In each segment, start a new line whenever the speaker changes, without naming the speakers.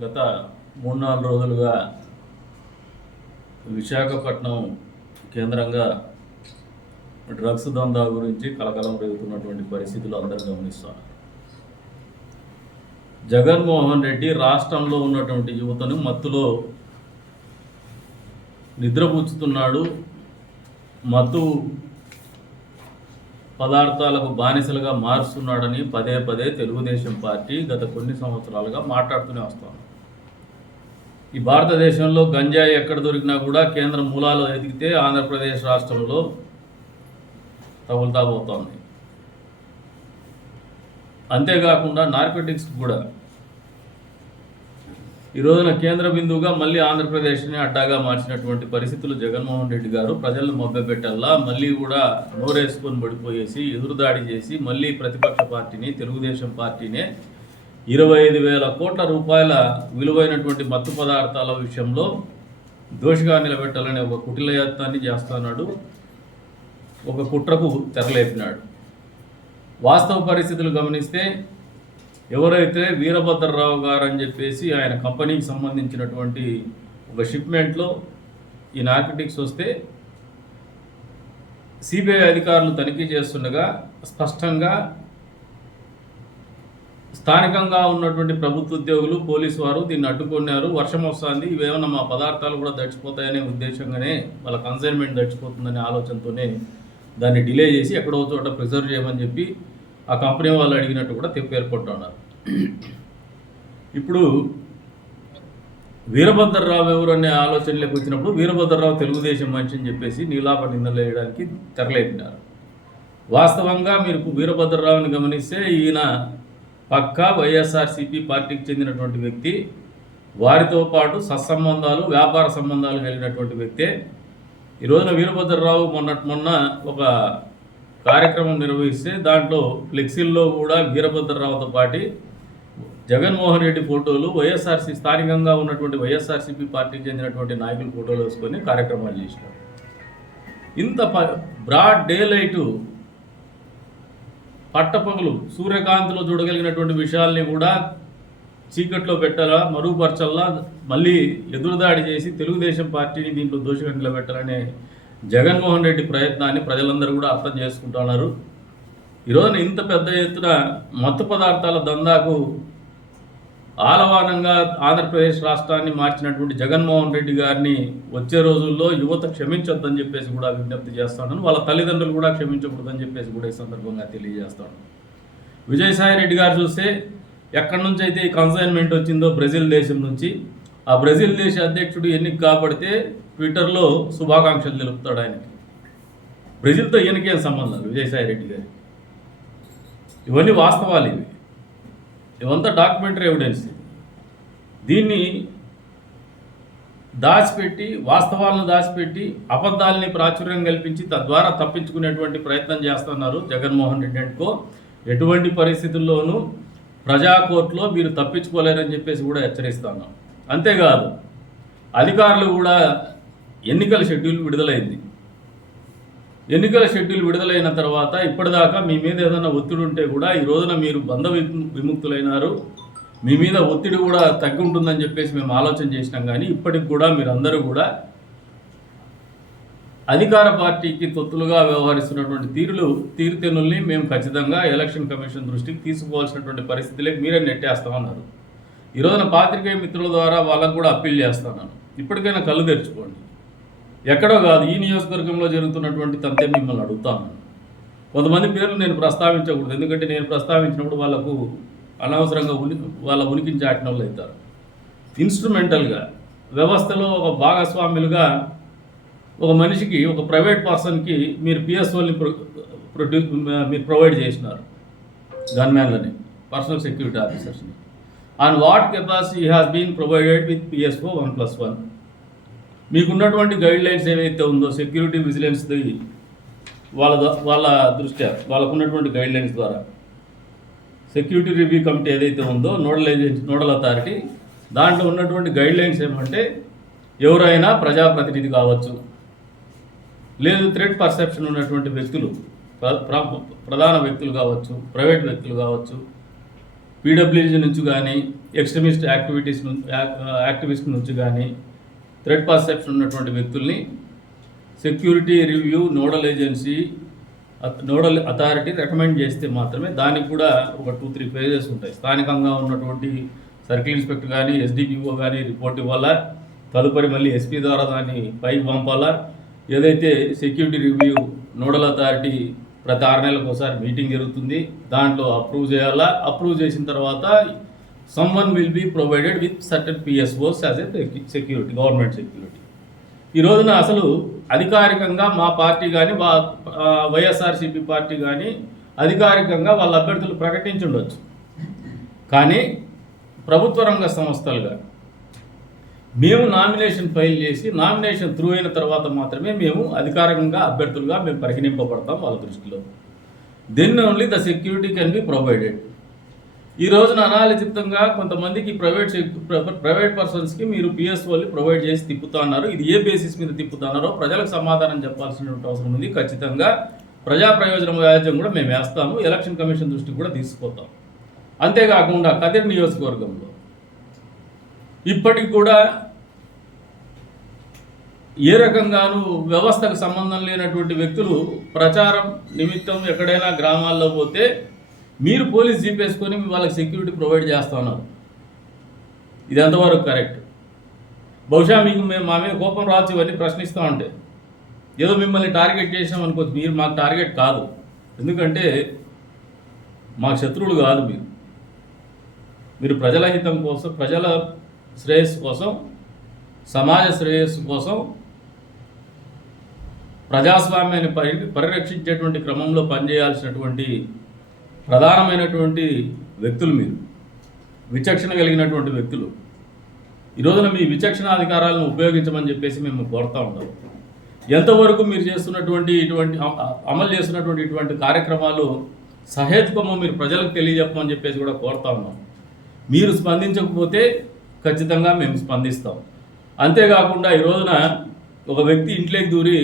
గత మూడు నాలుగు రోజులుగా విశాఖపట్నం కేంద్రంగా డ్రగ్స్ దందా గురించి కలకలం రేగుతున్నటువంటి పరిస్థితులు అందరూ గమనిస్తున్నారు జగన్మోహన్ రెడ్డి రాష్ట్రంలో ఉన్నటువంటి యువతను మత్తులో నిద్రపుచ్చుతున్నాడు మత్తు పదార్థాలకు బానిసలుగా మారుస్తున్నాడని పదే పదే తెలుగుదేశం పార్టీ గత కొన్ని సంవత్సరాలుగా మాట్లాడుతూనే వస్తాను ఈ భారతదేశంలో గంజాయి ఎక్కడ దొరికినా కూడా కేంద్ర మూలాలు ఎదిగితే ఆంధ్రప్రదేశ్ రాష్ట్రంలో తగులుతా అంతేకాకుండా నార్కోటిక్స్ కూడా ఈ రోజున కేంద్ర బిందువుగా మళ్ళీ ఆంధ్రప్రదేశ్ని అడ్డాగా మార్చినటువంటి పరిస్థితులు జగన్మోహన్ రెడ్డి గారు ప్రజలను మభ్యపెట్టల్లా మళ్ళీ కూడా నోరేసుకొని పడిపోయేసి ఎదురుదాడి చేసి మళ్ళీ ప్రతిపక్ష పార్టీని తెలుగుదేశం పార్టీనే ఇరవై ఐదు వేల కోట్ల రూపాయల విలువైనటువంటి మత్తు పదార్థాల విషయంలో దోషిగా నిలబెట్టాలనే ఒక కుటిల యత్నాన్ని చేస్తున్నాడు ఒక కుట్రకు తెరలేపినాడు వాస్తవ పరిస్థితులు గమనిస్తే ఎవరైతే వీరభద్రరావు గారు అని చెప్పేసి ఆయన కంపెనీకి సంబంధించినటువంటి ఒక షిప్మెంట్లో ఈ నార్కెటిక్స్ వస్తే సిబిఐ అధికారులు తనిఖీ చేస్తుండగా స్పష్టంగా స్థానికంగా ఉన్నటువంటి ప్రభుత్వ ఉద్యోగులు పోలీసు వారు దీన్ని అడ్డుకున్నారు వర్షం వస్తుంది ఇవేమన్నా మా పదార్థాలు కూడా దడిచిపోతాయనే ఉద్దేశంగానే వాళ్ళ కన్సైన్మెంట్ దడిచిపోతుందనే ఆలోచనతోనే దాన్ని డిలే చేసి ఎక్కడో చోట ప్రిజర్వ్ చేయమని చెప్పి ఆ కంపెనీ వాళ్ళు అడిగినట్టు కూడా ఏర్పడుతున్నారు ఇప్పుడు వీరభద్రరావు ఎవరు అనే ఆలోచనలోకి వచ్చినప్పుడు వీరభద్రరావు తెలుగుదేశం మంచి అని చెప్పేసి నీలాప నిందలు వేయడానికి తెరలేపినారు వాస్తవంగా మీరు వీరభద్రరావుని గమనిస్తే ఈయన పక్కా వైఎస్ఆర్సీపీ పార్టీకి చెందినటువంటి వ్యక్తి వారితో పాటు సత్సంబంధాలు వ్యాపార సంబంధాలు కలిగినటువంటి వ్యక్తే ఈ రోజున వీరభద్రరావు మొన్న మొన్న ఒక కార్యక్రమం నిర్వహిస్తే దాంట్లో ఫ్లెక్సీల్లో కూడా వీరభద్రరావుతో పాటు జగన్మోహన్ రెడ్డి ఫోటోలు వైఎస్ఆర్సీ స్థానికంగా ఉన్నటువంటి వైఎస్ఆర్సీపీ పార్టీకి చెందినటువంటి నాయకులు ఫోటోలు వేసుకొని కార్యక్రమాలు చేసినారు ఇంత బ్రాడ్ డే లైటు పట్టపగులు సూర్యకాంతిలో చూడగలిగినటువంటి విషయాల్ని కూడా చీకట్లో పెట్టాలా మరుగుపరచల్లా మళ్ళీ ఎదురుదాడి చేసి తెలుగుదేశం పార్టీని దీంట్లో దోషగంటలో పెట్టాలనే జగన్మోహన్ రెడ్డి ప్రయత్నాన్ని ప్రజలందరూ కూడా అర్థం చేసుకుంటున్నారు ఈరోజున ఇంత పెద్ద ఎత్తున మత్తు పదార్థాల దందాకు ఆలవానంగా ఆంధ్రప్రదేశ్ రాష్ట్రాన్ని మార్చినటువంటి జగన్మోహన్ రెడ్డి గారిని వచ్చే రోజుల్లో యువత క్షమించొద్దని చెప్పేసి కూడా విజ్ఞప్తి చేస్తాను వాళ్ళ తల్లిదండ్రులు కూడా క్షమించకూడదని చెప్పేసి కూడా ఈ సందర్భంగా తెలియజేస్తాను విజయసాయి రెడ్డి గారు చూస్తే ఎక్కడి నుంచి అయితే ఈ కన్సైన్మెంట్ వచ్చిందో బ్రెజిల్ దేశం నుంచి ఆ బ్రెజిల్ దేశ అధ్యక్షుడు ఎన్నిక కాబడితే ట్విట్టర్లో శుభాకాంక్షలు తెలుపుతాడు ఆయనకి బ్రెజిల్తో ఈయనకేం సంబంధాలు విజయసాయి రెడ్డి గారి ఇవన్నీ వాస్తవాలు ఇవి ఇవంతా డాక్యుమెంటరీ ఎవిడెన్స్ దీన్ని దాచిపెట్టి వాస్తవాలను దాచిపెట్టి అబద్ధాలని ప్రాచుర్యం కల్పించి తద్వారా తప్పించుకునేటువంటి ప్రయత్నం చేస్తున్నారు జగన్మోహన్ రెడ్డి అంటుకో ఎటువంటి పరిస్థితుల్లోనూ ప్రజా కోర్టులో మీరు తప్పించుకోలేరని చెప్పేసి కూడా హెచ్చరిస్తున్నాం అంతేకాదు అధికారులు కూడా ఎన్నికల షెడ్యూల్ విడుదలైంది ఎన్నికల షెడ్యూల్ విడుదలైన తర్వాత ఇప్పటిదాకా మీ మీద ఏదైనా ఒత్తిడి ఉంటే కూడా ఈ రోజున మీరు బంధ విముక్తులైనారు మీ మీద ఒత్తిడి కూడా తగ్గి ఉంటుందని చెప్పేసి మేము ఆలోచన చేసినాం కానీ ఇప్పటికి కూడా మీరందరూ కూడా అధికార పార్టీకి తొత్తులుగా వ్యవహరిస్తున్నటువంటి తీరులు తీరుతెనుల్ని మేము ఖచ్చితంగా ఎలక్షన్ కమిషన్ దృష్టికి తీసుకోవాల్సినటువంటి పరిస్థితులే మీరే నెట్టేస్తామన్నారు ఈరోజున పాత్రికేయ మిత్రుల ద్వారా వాళ్ళకు కూడా అప్పీల్ చేస్తాను ఇప్పటికైనా కళ్ళు తెరుచుకోండి ఎక్కడో కాదు ఈ నియోజకవర్గంలో జరుగుతున్నటువంటి తంతే మిమ్మల్ని అడుగుతాను కొంతమంది పేర్లు నేను ప్రస్తావించకూడదు ఎందుకంటే నేను ప్రస్తావించినప్పుడు వాళ్ళకు అనవసరంగా ఉని వాళ్ళ ఉనికిని చాటిన వాళ్ళు అవుతారు ఇన్స్ట్రుమెంటల్గా వ్యవస్థలో ఒక భాగస్వాములుగా ఒక మనిషికి ఒక ప్రైవేట్ పర్సన్కి మీరు పిఎస్ఓని ప్రొడ్యూ మీరు ప్రొవైడ్ చేసినారు గన్మ్యాన్లని personal security ఆఫీసర్స్ని and what capacity has been provided with PSO one plus one మీకున్నటువంటి గైడ్ లైన్స్ ఏవైతే ఉందో సెక్యూరిటీ విజిలెన్స్ది వాళ్ళ వాళ్ళ దృష్ట్యా వాళ్ళకున్నటువంటి గైడ్ లైన్స్ ద్వారా సెక్యూరిటీ రివ్యూ కమిటీ ఏదైతే ఉందో నోడల్ ఏజెన్సీ నోడల్ అథారిటీ దాంట్లో ఉన్నటువంటి గైడ్ లైన్స్ ఏమంటే ఎవరైనా ప్రజాప్రతినిధి కావచ్చు లేదు థ్రెడ్ పర్సెప్షన్ ఉన్నటువంటి వ్యక్తులు ప్రధాన వ్యక్తులు కావచ్చు ప్రైవేట్ వ్యక్తులు కావచ్చు పీడబ్ల్యూజీ నుంచి కానీ ఎక్స్ట్రీమిస్ట్ యాక్టివిటీస్ యాక్టివిస్ట్ నుంచి కానీ థ్రెడ్ పర్సెప్షన్ ఉన్నటువంటి వ్యక్తుల్ని security review nodal agency nodal authority recommend చేస్తే మాత్రమే దానికి కూడా ఒక టూ త్రీ పేజెస్ ఉంటాయి స్థానికంగా ఉన్నటువంటి సర్కిల్ ఇన్స్పెక్టర్ కానీ ఎస్డిపిఓ కానీ రిపోర్ట్ ఇవ్వాలా తదుపరి మళ్ళీ ఎస్పీ ద్వారా దాన్ని పైకి పంపాలా ఏదైతే సెక్యూరిటీ రివ్యూ నోడల్ అథారిటీ ప్రతి ఆరు నెలలకు ఒకసారి మీటింగ్ జరుగుతుంది దాంట్లో అప్రూవ్ చేయాలా అప్రూవ్ చేసిన తర్వాత someone will be provided with certain PSOs as a security government security ఈ రోజున అసలు అధికారికంగా మా పార్టీ కానీ మా వైఎస్ఆర్సీపీ పార్టీ కానీ అధికారికంగా వాళ్ళ అభ్యర్థులు ప్రకటించుండొచ్చు కానీ ప్రభుత్వ రంగ సంస్థలుగా మేము నామినేషన్ ఫైల్ చేసి నామినేషన్ త్రూ అయిన తర్వాత మాత్రమే మేము అధికారికంగా అభ్యర్థులుగా మేము పరిగణింపబడతాం వాళ్ళ దృష్టిలో then only the security can be provided ఈ రోజున అనాలిచితంగా కొంతమందికి ప్రైవేట్ ప్రైవేట్ పర్సన్స్కి మీరు పిఎస్ఓల్ని ప్రొవైడ్ చేసి తిప్పుతున్నారు ఇది ఏ బేసిస్ మీద తిప్పుతున్నారో ప్రజలకు సమాధానం చెప్పాల్సినటువంటి అవసరం ఉంది ఖచ్చితంగా ప్రజా ప్రయోజన వ్యాజ్యం కూడా మేము వేస్తాము ఎలక్షన్ కమిషన్ దృష్టికి కూడా తీసుకుపోతాం అంతేకాకుండా కదిర్ నియోజకవర్గంలో ఇప్పటికి కూడా ఏ రకంగానూ వ్యవస్థకు సంబంధం లేనటువంటి వ్యక్తులు ప్రచారం నిమిత్తం ఎక్కడైనా గ్రామాల్లో పోతే మీరు పోలీస్ జీపేసుకొని వాళ్ళకి సెక్యూరిటీ ప్రొవైడ్ చేస్తా ఉన్నారు ఇది ఎంతవరకు కరెక్ట్ బహుశా మీకు మేము మా మీద కోపం రావచ్చు ఇవన్నీ ప్రశ్నిస్తూ ఉంటే ఏదో మిమ్మల్ని టార్గెట్ చేసినాం అనుకోవచ్చు మీరు మాకు టార్గెట్ కాదు ఎందుకంటే మాకు శత్రువులు కాదు మీరు మీరు ప్రజల హితం కోసం ప్రజల శ్రేయస్సు కోసం సమాజ శ్రేయస్సు కోసం ప్రజాస్వామ్యాన్ని పరి పరిరక్షించేటువంటి క్రమంలో పనిచేయాల్సినటువంటి ప్రధానమైనటువంటి వ్యక్తులు మీరు విచక్షణ కలిగినటువంటి వ్యక్తులు ఈ రోజున మీ విచక్షణ అధికారాలను ఉపయోగించమని చెప్పేసి మేము కోరుతూ ఉంటాం ఎంతవరకు మీరు చేస్తున్నటువంటి ఇటువంటి అమలు చేస్తున్నటువంటి ఇటువంటి కార్యక్రమాలు సహేతుకము మీరు ప్రజలకు తెలియజెప్పమని చెప్పేసి కూడా కోరుతా ఉన్నాం మీరు స్పందించకపోతే ఖచ్చితంగా మేము స్పందిస్తాం అంతేకాకుండా ఈ రోజున ఒక వ్యక్తి ఇంట్లోకి దూరి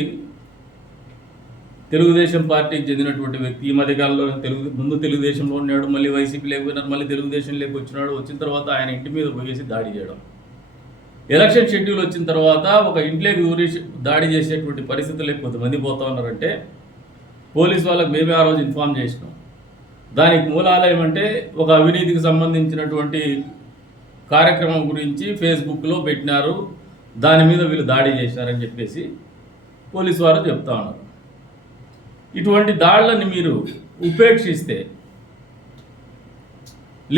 తెలుగుదేశం పార్టీకి చెందినటువంటి వ్యక్తి ఈ మధ్యకాలంలో తెలుగు ముందు తెలుగుదేశంలో ఉన్నాడు మళ్ళీ వైసీపీ లేకపోయినారు మళ్ళీ తెలుగుదేశం లేక వచ్చినాడు వచ్చిన తర్వాత ఆయన ఇంటి మీద పోయేసి దాడి చేయడం ఎలక్షన్ షెడ్యూల్ వచ్చిన తర్వాత ఒక ఇంట్లోకి ఊరి దాడి చేసేటువంటి పరిస్థితులు కొంతమంది పోతా ఉన్నారంటే పోలీస్ వాళ్ళకి మేమే ఆ రోజు ఇన్ఫామ్ చేసినాం దానికి మూలాలు ఏమంటే ఒక అవినీతికి సంబంధించినటువంటి కార్యక్రమం గురించి ఫేస్బుక్లో పెట్టినారు దాని మీద వీళ్ళు దాడి చేసినారని చెప్పేసి పోలీసు వారు చెప్తా ఉన్నారు ఇటువంటి దాళ్ళని మీరు ఉపేక్షిస్తే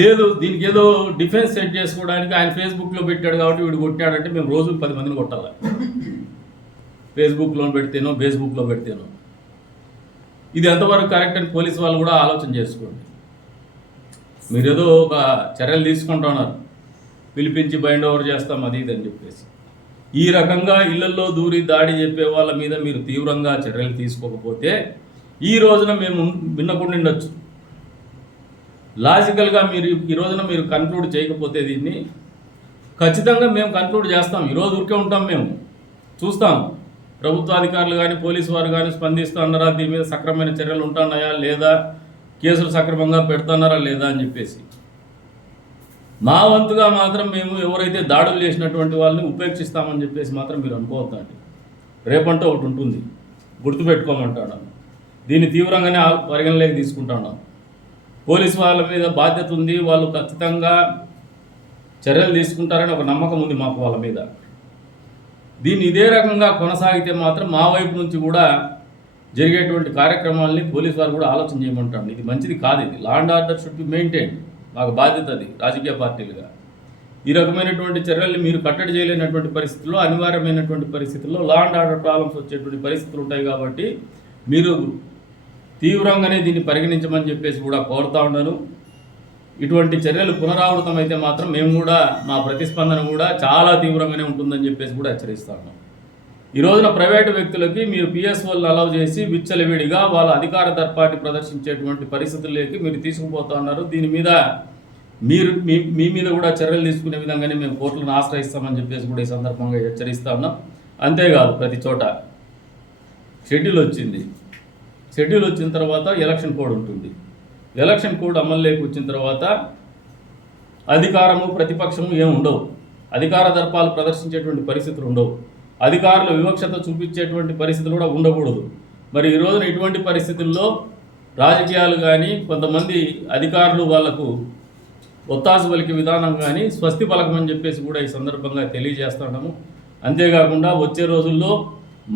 లేదు దీనికి ఏదో డిఫెన్స్ సెట్ చేసుకోవడానికి ఆయన ఫేస్బుక్లో పెట్టాడు కాబట్టి వీడు కొట్టాడంటే మేము రోజు పది మందిని కొట్టాలి ఫేస్బుక్లో పెడితేనో ఫేస్బుక్లో పెడితేనో ఇది ఎంతవరకు కరెక్ట్ అని పోలీసు వాళ్ళు కూడా ఆలోచన చేసుకోండి మీరు ఏదో ఒక చర్యలు తీసుకుంటున్నారు పిలిపించి బైండ్ ఓవర్ చేస్తాం అది ఇది అని చెప్పేసి ఈ రకంగా ఇళ్లలో దూరి దాడి చెప్పే వాళ్ళ మీద మీరు తీవ్రంగా చర్యలు తీసుకోకపోతే ఈ రోజున మేము విన్నకుండా ఉండొచ్చు లాజికల్గా మీరు ఈ రోజున మీరు కన్క్లూడ్ చేయకపోతే దీన్ని ఖచ్చితంగా మేము కన్క్లూడ్ చేస్తాం ఈరోజు ఊరికే ఉంటాం మేము చూస్తాం ప్రభుత్వ అధికారులు కానీ పోలీసు వారు కానీ స్పందిస్తున్నారా దీని మీద సక్రమైన చర్యలు ఉంటున్నాయా లేదా కేసులు సక్రమంగా పెడుతున్నారా లేదా అని చెప్పేసి మా వంతుగా మాత్రం మేము ఎవరైతే దాడులు చేసినటువంటి వాళ్ళని ఉపేక్షిస్తామని చెప్పేసి మాత్రం మీరు అనుకోవద్దండి రేపంటే ఒకటి ఉంటుంది గుర్తుపెట్టుకోమంటాడు దీన్ని తీవ్రంగానే పరిగణలోకి తీసుకుంటున్నాం పోలీసు వాళ్ళ మీద బాధ్యత ఉంది వాళ్ళు ఖచ్చితంగా చర్యలు తీసుకుంటారని ఒక నమ్మకం ఉంది మాకు వాళ్ళ మీద దీన్ని ఇదే రకంగా కొనసాగితే మాత్రం మా వైపు నుంచి కూడా జరిగేటువంటి కార్యక్రమాల్ని పోలీసు వారు కూడా ఆలోచన చేయమంటాం ఇది మంచిది కాదు ఇది law and order should be maintain మాకు బాధ్యత అది రాజకీయ పార్టీలుగా ఈ రకమైనటువంటి చర్యల్ని మీరు కట్టడి చేయలేనటువంటి పరిస్థితుల్లో అనివార్యమైనటువంటి పరిస్థితుల్లో లా అండ్ ఆర్డర్ ప్రాబ్లమ్స్ వచ్చేటువంటి పరిస్థితులు ఉంటాయి కాబట్టి మీరు తీవ్రంగానే దీన్ని పరిగణించమని చెప్పేసి కూడా కోరుతా ఉన్నాను ఇటువంటి చర్యలు పునరావృతం అయితే మాత్రం మేము కూడా మా ప్రతిస్పందన కూడా చాలా తీవ్రంగానే ఉంటుందని చెప్పేసి కూడా హెచ్చరిస్తా ఉన్నాం ఈ రోజున ప్రైవేటు వ్యక్తులకి మీరు పిఎస్ఓలను అలౌ చేసి విచ్చలవిడిగా వాళ్ళ అధికార దర్పాటి ప్రదర్శించేటువంటి పరిస్థితుల్లోకి మీరు తీసుకుపోతా ఉన్నారు దీని మీద మీరు మీ మీ మీద కూడా చర్యలు తీసుకునే విధంగానే మేము కోర్టులను ఆశ్రయిస్తామని చెప్పేసి కూడా ఈ సందర్భంగా హెచ్చరిస్తా ఉన్నాం అంతేకాదు ప్రతి చోట షెడ్యూల్ వచ్చింది షెడ్యూల్ వచ్చిన తర్వాత ఎలక్షన్ కోడ్ ఉంటుంది ఎలక్షన్ కోడ్ అమల్లోకి వచ్చిన తర్వాత అధికారము ప్రతిపక్షము ఏం ఉండవు అధికార దర్పాలు ప్రదర్శించేటువంటి పరిస్థితులు ఉండవు అధికారులు వివక్షత చూపించేటువంటి పరిస్థితులు కూడా ఉండకూడదు మరి ఈ రోజున ఇటువంటి పరిస్థితుల్లో రాజకీయాలు కానీ కొంతమంది అధికారులు వాళ్లకు ఒత్తాసు పలికి విధానం కానీ స్వస్తి పలకమని చెప్పేసి కూడా ఈ సందర్భంగా తెలియజేస్తున్నాము అంతేకాకుండా వచ్చే రోజుల్లో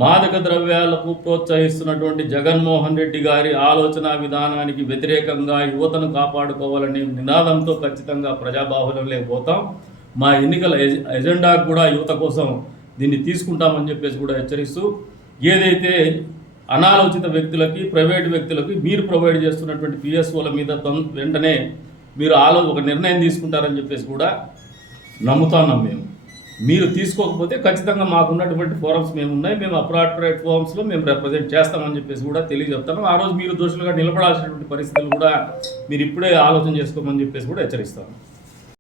మాదక ద్రవ్యాలకు ప్రోత్సహిస్తున్నటువంటి జగన్మోహన్ రెడ్డి గారి ఆలోచన విధానానికి వ్యతిరేకంగా యువతను కాపాడుకోవాలని నినాదంతో ఖచ్చితంగా ప్రజాబాహుల్యంలో పోతాం మా ఎన్నికల ఎజెండా కూడా యువత కోసం దీన్ని తీసుకుంటామని చెప్పేసి కూడా హెచ్చరిస్తూ ఏదైతే అనాలోచిత వ్యక్తులకి ప్రైవేటు వ్యక్తులకి మీరు ప్రొవైడ్ చేస్తున్నటువంటి పిఎస్ఓల మీద వెంటనే మీరు ఆలో ఒక నిర్ణయం తీసుకుంటారని చెప్పేసి కూడా నమ్ముతున్నాం మేము మీరు తీసుకోకపోతే ఖచ్చితంగా మాకున్నటువంటి ఫోరమ్స్ మేము ఉన్నాయి మేము అప్రాపరేట్ ఫోరమ్స్లో మేము రిప్రజెంట్ చేస్తామని చెప్పేసి కూడా తెలియజెప్తాను ఆ రోజు మీరు దోషులుగా నిలబడాల్సినటువంటి పరిస్థితులు కూడా మీరు ఇప్పుడే ఆలోచన చేసుకోమని చెప్పేసి కూడా హెచ్చరిస్తాను